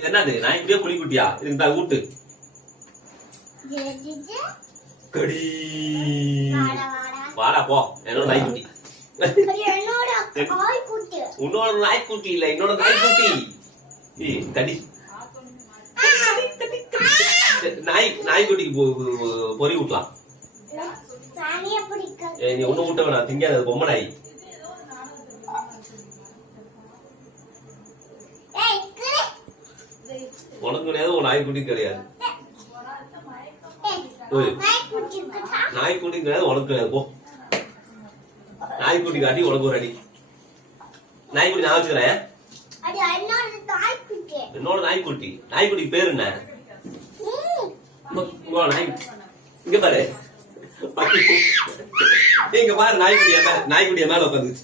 என்னது நாய்க்குட்டியா புலிக்குட்டியா இதுக்கு தான் ஊட்டு கடி வாடா போ என்னோட நாய்க்குட்டி உன்னோட நாய்க்குட்டி இல்ல என்னோட நாய்க்குட்டி கடி நாய்க்குட்டிக்கு பொறி ஊட்டலாம் நீ ஒண்ணு ஊட்ட வேணாம் திங்காது அது பொம்மை நாய் உனக்கு கிடையாது உன் நாய்க்குட்டி கிடையாது நாய்க்குட்டி கிடையாது உனக்கு கிடையாது போ நாய்க்குட்டி காட்டி உனக்கு ஒரு அடி நாய்க்குட்டி நான் வச்சுக்கிறேன் என்னோட நாய்க்குட்டி நாய்க்குட்டிக்கு பேரு என்ன இங்க பாரு இங்க பாரு நாய்க்குட்டிய மேல உட்காந்து